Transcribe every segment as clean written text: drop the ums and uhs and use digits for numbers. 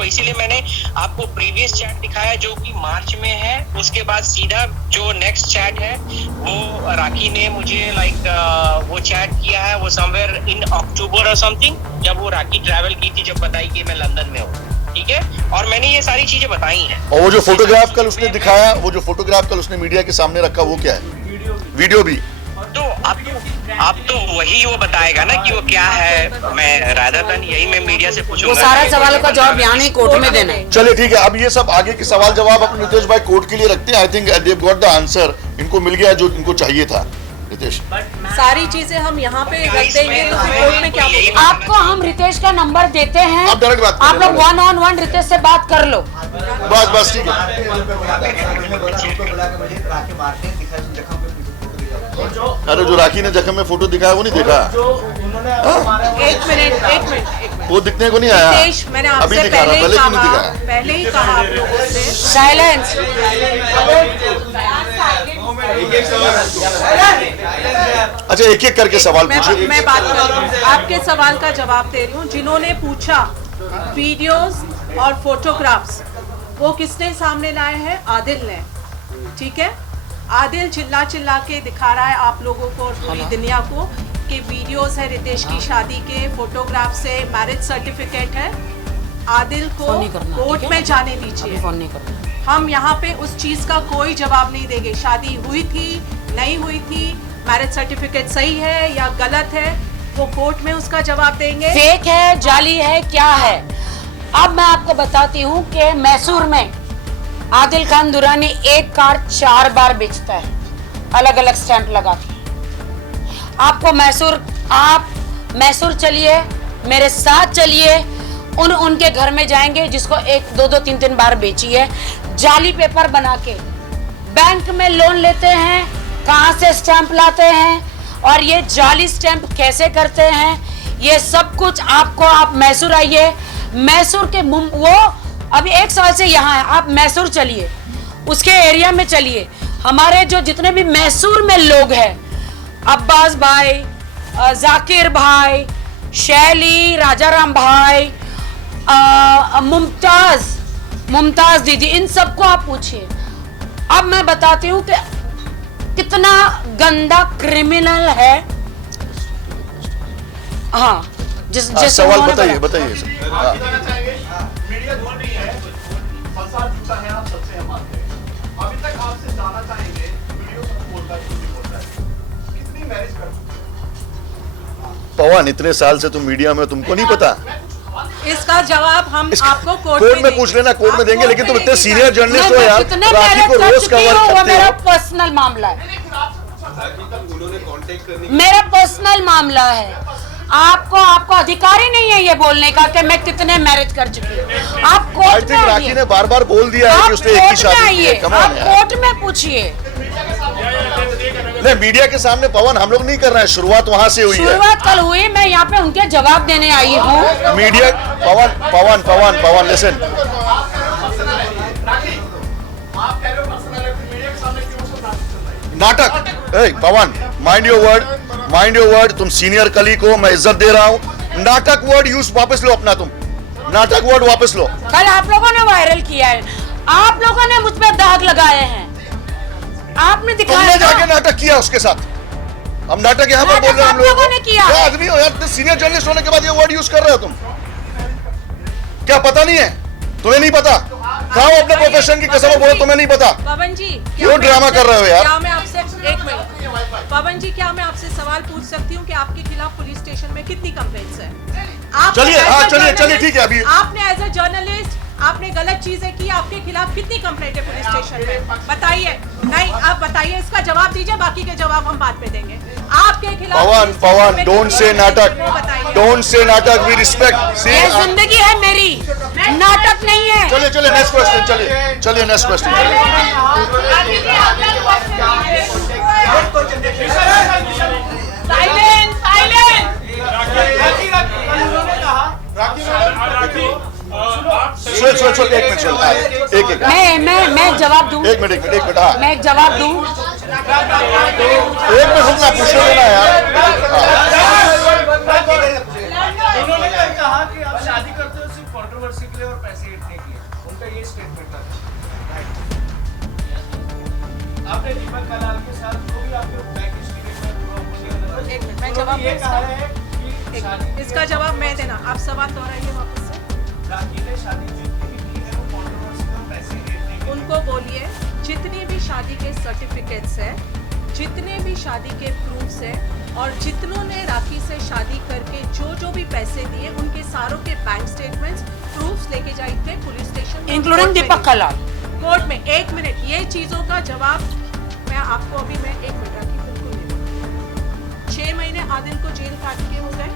तो इसीलिए मैंने आपको प्रीवियस चैट दिखाया जो कि मार्च में है। उसके बाद सीधा जो नेक्स्ट चैट है वो राखी ने मुझे वो चैट किया है, वो समवेयर इन अक्टूबर और समथिंग, जब वो राखी ट्रैवल की थी, जब बताई कि मैं लंदन में हूँ। ठीक है, और मैंने ये सारी चीजें बताई हैं। और वो जो फोटोग्राफ कल उसने दिखाया, वो जो फोटोग्राफ कल उसने मीडिया के सामने रखा, वो क्या है? वीडियो भी। तो अब तो वही वो बताएगा ना कि वो क्या है। मैं राधा धन यही मैं मीडिया से पूछूंगा। वो सारा सवालों का जवाब यहाँ नहीं कोर्ट में देना है। चलिए ठीक है, अब ये सब आगे के सवाल जवाब अपने रितेश भाई कोर्ट के लिए रखते हैं। I think they got the answer, इनको मिल गया जो इनको चाहिए था। रितेश, सारी चीजें हम यहाँ पे रख देंगे तो कोर्ट में क्या बोलेंगे? आपको हम रितेश का नंबर देते हैं, आप डायरेक्ट बात आप लोग 1-on-1 रितेश से बात कर लो। बस ठीक है। अरे जो राखी ने जख्म में फोटो दिखाया वो नहीं देखा? एक मिनट वो दिखने को नहीं आया। रितेश, मैंने आपसे पहले ही कहा आप लोगों से साइलेंस। अच्छा, एक एक करके सवाल पूछिए। मैं बात कर रही हूँ, आपके सवाल का जवाब दे रही हूँ। जिन्होंने पूछा वीडियोस और फोटोग्राफ्स, वो किसने सामने लाए हैं? आदिल ने। ठीक है, आदिल चिल्ला चिल्ला के दिखा रहा है आप लोगों को और पूरी दुनिया को कि वीडियोस है रितेश की शादी के, फोटोग्राफ से मैरिज सर्टिफिकेट है। आदिल को कोर्ट में जाने दीजिए। हम यहाँ पे उस चीज का कोई जवाब नहीं देंगे। शादी हुई थी, नहीं हुई थी, मैरिज सर्टिफिकेट सही है या गलत है, वो कोर्ट में उसका जवाब देंगे। फेक है, जाली है, क्या है? अब मैं आपको बताती हूँ कि मैसूर में आदिल खान दुरानी एक कार 4 बार बेचता है, अलग अलग स्टैंप लगा के। आपको आप मैसूर चलिए, मेरे साथ चलिए, उनके घर में जाएंगे जिसको 1, 2, 3 बार बेची है। जाली पेपर बना के बैंक में लोन लेते हैं, कहां से स्टैंप लाते हैं और ये जाली स्टैंप कैसे करते हैं, ये सब कुछ आपको, आप मैसूर आइए, मैसूर के वो अभी 1 साल से यहाँ है, आप मैसूर चलिए, उसके एरिया में चलिए, हमारे जो जितने भी मैसूर में लोग हैं, अब्बास भाई, जाकिर भाई, शैली, राजाराम भाई, मुमताज दीदी, इन सबको आप पूछिए। अब मैं बताती हूँ कि कितना गंदा क्रिमिनल है। हाँ, जिस सवाल बताइए। मीडिया बोल रही है फसाद झूठा है, आप सबसे हम मानते हैं। अभी तक आपसे जानना चाहेंगे, वीडियो में बोलता है, कुछ बोलता है, कितनी मैरिज कर चुके? पवन, इतने साल से तुम मीडिया में, तुमको नहीं पता? इसका जवाब हम आपको कोर्ट में पूछ लेना, कोर्ट में देंगे। लेकिन तुम इतने सीनियर जर्नलिस्ट हो यार, राखी को रोज कवर करते हो। मेरा पर्सनल मामला है, मेरा पर्सनल मामला है। आपको अधिकार ही नहीं है ये बोलने का कि मैं कितने मैरिज कर चुकी हूँ। आप कोर्ट में आइए। राखी ने बार-बार बोल दिया है कि उसने एक ही शादी की है। आप कोर्ट में पूछिए। नहीं, मीडिया के सामने पवन हम लोग नहीं कर रहे हैं, शुरुआत वहां से हुई है। शुरुआत कल हुई, मैं यहाँ पे उनके जवाब देने आई हूँ। मीडिया पवन लिसन, नाटक। पवन, माइंड योर वर्ड। तुम सीनियर कली को मैं इज्जत दे रहा हूँ। नाटक वर्ड यूज वापस लो अपना, तुम नाटक वर्ड वापस लो। कल आप लोगों ने वायरल किया है, आप लोगों ने मुझ पे दाग लगाए हैं, आपने दिखाया। तुमने जाके नाटक किया उसके साथ। हम नाटक यहाँ पर बोल रहे हैं, हम लोगों ने किया। क्या आदमी हो यार, सीनियर जर्नलिस्ट होने के बाद ये वर्ड यूज कर रहे हो तुम? क्या पता नहीं है? तुम्हें नहीं पता? खाओ अपने प्रोफेशन की कसम, बोलो तुम्हें नहीं पता। पवन जी, क्यों ड्रामा कर रहे हो यार? क्या मैं आपसे एक मिनट, पवन जी, क्या मैं आपसे सवाल पूछ सकती हूँ कि आपके खिलाफ पुलिस स्टेशन में कितनी कंप्लेंट्स है? चलिए ठीक है। अभी आपने एज ए जर्नलिस्ट आपने गलत चीजें की, आपके खिलाफ कितनी कंप्लेंट है पुलिस स्टेशन में? बताइए। नहीं, आप बताइए, इसका जवाब दीजिए, बाकी के जवाब हम बाद में देंगे। आपके खिलाफ पवन, डोंट से नाटक, वी रिस्पेक्ट। ये जिंदगी है मेरी, नाटक नहीं है। चलिए नेक्स्ट क्वेश्चन, चलिए नेक्स्ट क्वेश्चन। एक मैं जवाब दूं? एक मिनट। हाँ, मैं एक जवाब दूं? एक मिनट रुकना, पूछने देना यार। उन्होंने कहा कि आप शादी करते हो सिर्फ कंट्रोवर्सी के लिए और पैसे के लिए। जवाब दे इसका जवाब मैं देना। आप सवाल दोहराइए वापस से। राखी ने शादी जितनी भी की है वो कॉन्ट्रोवर्सी में पैसे लेने के उनको बोलिए जितने भी शादी के सर्टिफिकेट्स है, जितने भी शादी के प्रूफ्स है, और जितनों ने राखी से शादी करके जो भी पैसे दिए उनके सारों के बैंक स्टेटमेंट्स प्रूफ्स लेके जाए थे पुलिस स्टेशन, इंक्लूडिंग दीपक कलाल कोर्ट में। एक मिनट, ये चीजों का जवाब मैं आपको अभी मैं 1 मिनट रखी बिल्कुल नहीं। 6 महीने आदिल को जेल काट के हो गए।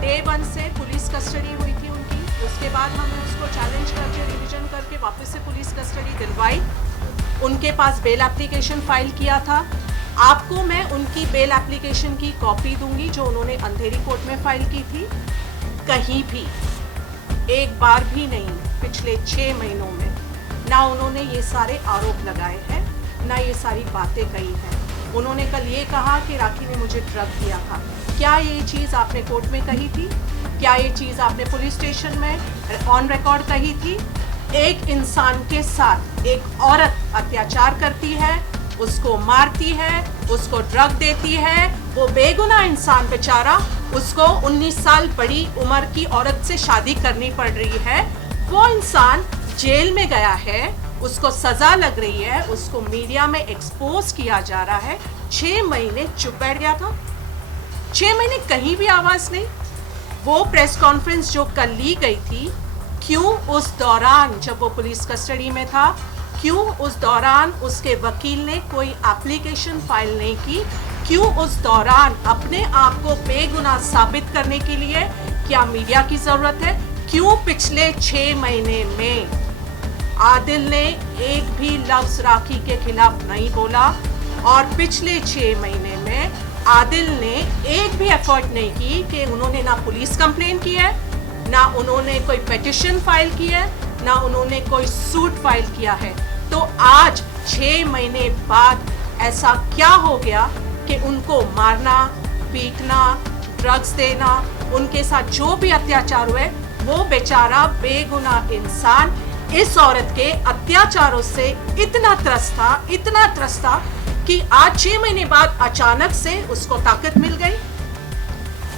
डे 1 से पुलिस कस्टडी हुई थी उनकी, उसके बाद हमने उसको चैलेंज करके रिवीजन करके वापस से पुलिस कस्टडी दिलवाई। उनके पास बेल एप्लीकेशन फाइल किया था। आपको मैं उनकी बेल एप्लीकेशन की कॉपी दूंगी जो उन्होंने अंधेरी कोर्ट में फाइल की थी। कहीं भी एक बार भी नहीं पिछले 6 महीनों में ना उन्होंने ये सारे आरोप लगाए हैं, ना ये सारी बातें कही हैं। उन्होंने कल ये कहा कि राखी ने मुझे ड्रग दिया था। क्या ये चीज़ आपने कोर्ट में कही थी? क्या ये चीज़ आपने पुलिस स्टेशन में ऑन रिकॉर्ड कही थी? एक इंसान के साथ एक औरत अत्याचार करती है, उसको मारती है, उसको ड्रग देती है, वो बेगुनाह इंसान बेचारा, उसको 19 साल बड़ी उम्र की औरत से शादी करनी पड़ रही है। वो इंसान जेल में गया है, उसको सजा लग रही है, उसको मीडिया में एक्सपोज किया जा रहा है। 6 महीने चुप बैठ गया था। 6 महीने कहीं भी आवाज नहीं। वो प्रेस कॉन्फ्रेंस जो कल ली गई थी, क्यों उस दौरान जब वो पुलिस कस्टडी में था, क्यों उस दौरान उसके वकील ने कोई एप्लीकेशन फाइल नहीं की? क्यों उस दौरान अपने आप को बेगुनाह साबित करने के लिए क्या मीडिया की जरूरत है? क्यों पिछले 6 महीने में आदिल ने एक भी लफ्ज राखी के खिलाफ नहीं बोला? और पिछले 6 महीने में आदिल ने एक भी एफर्ट नहीं की कि उन्होंने ना पुलिस कंप्लेन की है, ना उन्होंने कोई पिटीशन फाइल की है, ना उन्होंने कोई सूट फाइल किया है। तो आज 6 महीने बाद ऐसा क्या हो गया कि उनको मारना, पीटना, ड्रग्स देना, उनके साथ जो भी अत्याचार हुए, वो बेचारा बेगुनाह इंसान इस औरत के अत्याचारों से इतना त्रस्त था कि आज 6 महीने बाद अचानक से उसको ताकत मिल गई।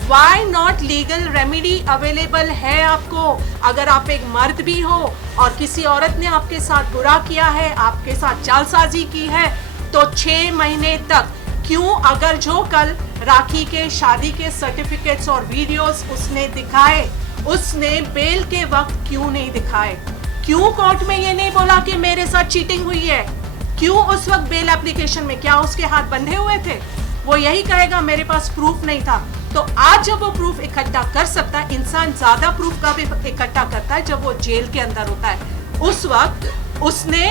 Why not legal remedy available है आपको? अगर आप एक मर्द भी हो और किसी औरत ने आपके साथ बुरा किया है, आपके साथ जालसाजी की है, तो 6 महीने तक क्यों? अगर जो कल राखी के शादी के सर्टिफिकेट्स और वीडियोस उसने दिखाए, उसने बेल के वक्त क्यों नहीं दिखाए? क्यों कोर्ट में ये नहीं बोला कि मेरे साथ चीटिंग हुई है? क्यों उस वक्त बेल एप्लीकेशन में क्या उसके हाथ बंधे हुए थे? वो यही कहेगा मेरे पास प्रूफ नहीं था। तो आज जब वो प्रूफ इकट्ठा कर सकता है, इंसान ज्यादा प्रूफ का भी इकट्ठा करता है जब वो जेल के अंदर होता है। उस वक्त उसने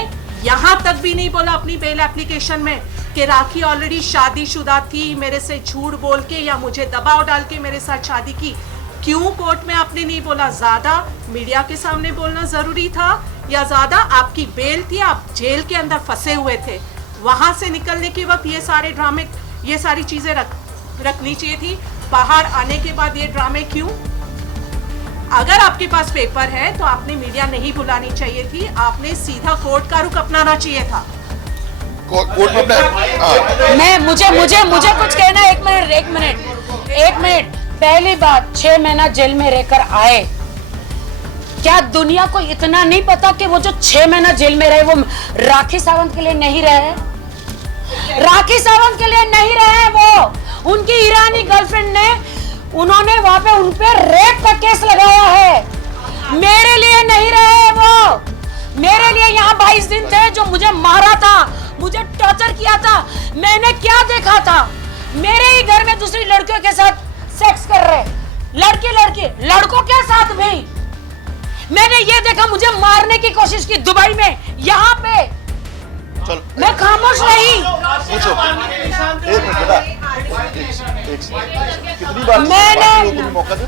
यहाँ तक भी नहीं बोला अपनी बेल एप्लीकेशन में कि राखी ऑलरेडी शादीशुदा थी, मेरे से झूठ बोल के या मुझे दबाव डाल के मेरे साथ शादी की। क्यों कोर्ट में आपने नहीं बोला? ज्यादा मीडिया के सामने बोलना जरूरी था, या ज्यादा आपकी बेल थी, आप जेल के अंदर फंसे हुए थे, वहां से निकलने के वक्त ये सारे ड्रामे, ये सारी चीजें रखनी चाहिए थी? बाहर आने के बाद ये ड्रामे क्यों? अगर आपके पास पेपर है तो आपने मीडिया नहीं बुलानी चाहिए थी, आपने सीधा कोर्ट का रुख अपनाना चाहिए था। कोर्ट में अपना मुझे कुछ कहना है। एक मिनट। पहली बात, 6 महीना जेल में रहकर आए, क्या दुनिया को इतना नहीं पता कि वो जो 6 महीना जेल में रहे वो राखी सावंत के लिए नहीं रहे? राखी सावंत के लिए नहीं रहे, वो उनकी ईरानी गर्लफ्रेंड ने, उन्होंने वहां पे उन पे रेप का केस लगाया है। मेरे लिए नहीं रहे वो। मेरे लिए यहाँ 22 दिन थे, जो मुझे मारा था, मुझे टॉर्चर किया था। मैंने क्या देखा था? मेरे ही घर में दूसरी लड़कियों के साथ सेक्स कर रहे लड़के लड़कों के साथ भी। मैंने ये देखा, मुझे मारने की कोशिश की दुबई में, यहाँ पे। चल, मैं खामोश नहीं। पूछो। एक मिनट बेटा, कितनी बार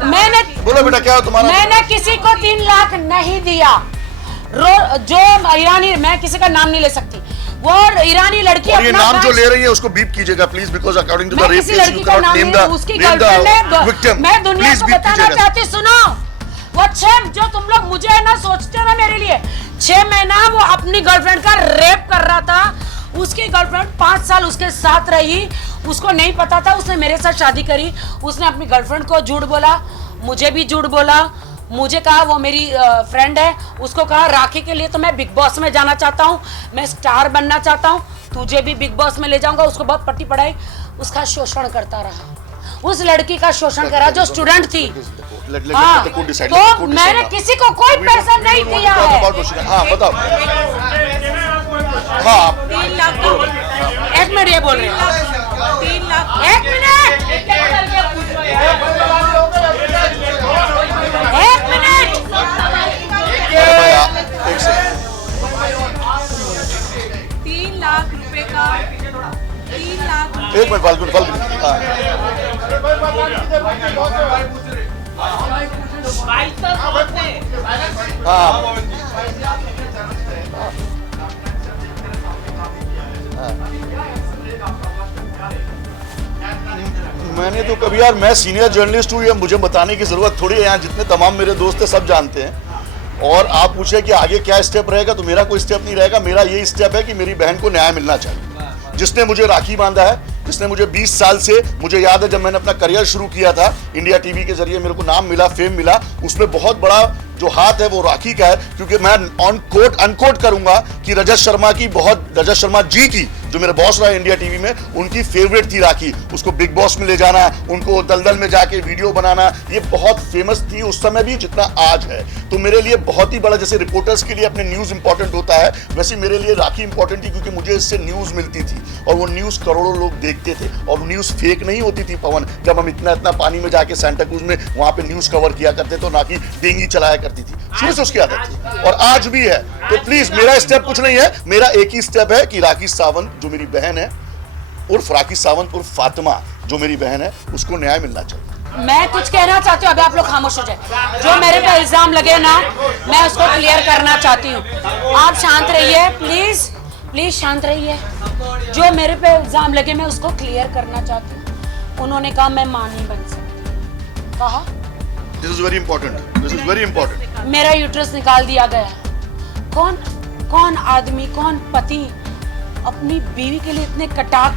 मैंने बोलो बेटा, क्या तुम्हारा? मैंने किसी को 3 लाख नहीं दिया। जो ईरानी, मैं किसी का नाम नहीं ले सकती, वो ईरानी लड़की और ये नाम जो ले रही है उसको बीप कीजिएगा please, because according to the rape case you can not name the victim. मैं दुनिया को बताना चाहती, सुनो, वो 6 जो तुम लोग मुझे ना सोचते हो ना, मेरे लिए 6 महीना वो अपनी गर्लफ्रेंड का रेप कर रहा था, उसकी गर्लफ्रेंड 5 साल उसके साथ रही, उसको नहीं पता था, उसने मेरे साथ शादी करी, उसने अपनी गर्लफ्रेंड को झूठ बोला, मुझे भी झूठ बोला, मुझे कहा वो मेरी फ्रेंड है, उसको कहा राखी के लिए तो मैं बिग बॉस में जाना चाहता हूँ, मैं स्टार बनना चाहता हूँ, तुझे भी बिग बॉस में ले जाऊंगा। उसको बहुत पट्टी पढ़ाई, उसका शोषण करता रहा, उस लड़की का शोषण करा जो स्टूडेंट थी। हाँ, तो मैंने किसी को कोई पैसा नहीं दिया है। हाँ बताओ। हाँ 3 लाख का, 1 मिनट ये बोल रहे हैं, 3 लाख 1 मिनट, 1 मिनट। एक सेकंड। 3 लाख रुपए का, 3 लाख रुपए एक मिनट फाल्गुन हाँ मैंने तो कभी यार, मैं सीनियर जर्नलिस्ट हूँ, ये मुझे बताने की जरूरत थोड़ी है, यहाँ जितने तमाम मेरे दोस्त हैं सब जानते हैं। और आप पूछे कि आगे क्या स्टेप रहेगा, तो मेरा कोई स्टेप नहीं रहेगा। मेरा यही स्टेप है कि मेरी बहन को न्याय मिलना चाहिए, जिसने मुझे राखी बांधा है, जिसने मुझे 20 साल से, मुझे याद है जब मैंने अपना करियर शुरू किया था इंडिया टीवी के जरिए, मेरे को नाम मिला, फेम मिला, उसमें बहुत बड़ा जो हाथ है वो राखी का है। क्योंकि मैं ऑन कोट अनकोट करूंगा कि रजत शर्मा जी की, जो मेरे बॉस रहा इंडिया टीवी में, उनकी फेवरेट थी राखी। उसको बिग बॉस में ले जाना, उनको दलदल में जाके वीडियो बनाना, ये बहुत फेमस थी उस समय भी जितना आज है। तो मेरे लिए बहुत ही बड़ा, जैसे रिपोर्टर्स के लिए अपने न्यूज इंपॉर्टेंट होता है, वैसे मेरे लिए राखी इंपॉर्टेंट थी, क्योंकि मुझे इससे न्यूज मिलती थी और वो न्यूज करोड़ों लोग देखते थे। और न्यूज फेक नहीं होती थी पवन, जब हम इतना पानी में जाके सेंटा क्रूज में वहां पे न्यूज कवर किया करते तो ना कि डेंगी चलाया करती थी, शुरू से उसकी आदत थी और आज भी है। तो प्लीज मेरा स्टेप कुछ नहीं है, मेरा एक ही स्टेप है कि राखी सावंत जो मेरी बहन है, उर्फ राखी सावंत उर्फ फातिमा जो मेरी बहन है, उसको न्याय मिलना चाहिए। मैं कुछ कहना चाहती हूँ, अभी आप लोग खामोश हो जाए। जो मेरे पे इल्जाम लगे ना, मैं उसको क्लियर करना चाहती हूँ। आप शांत रहिए प्लीज, प्लीज शांत रहिए। जो मेरे पे इल्जाम लगे मैं उसको क्लियर करना चाहती हूँ। उन्होंने कहा मैं मां नहीं बन सकती, कहा this is very important, this is very important. मेरा यूट्रस निकाल दिया गया। कौन आदमी, कौन पति अपनी बीवी के लिए इतने कटाक्ष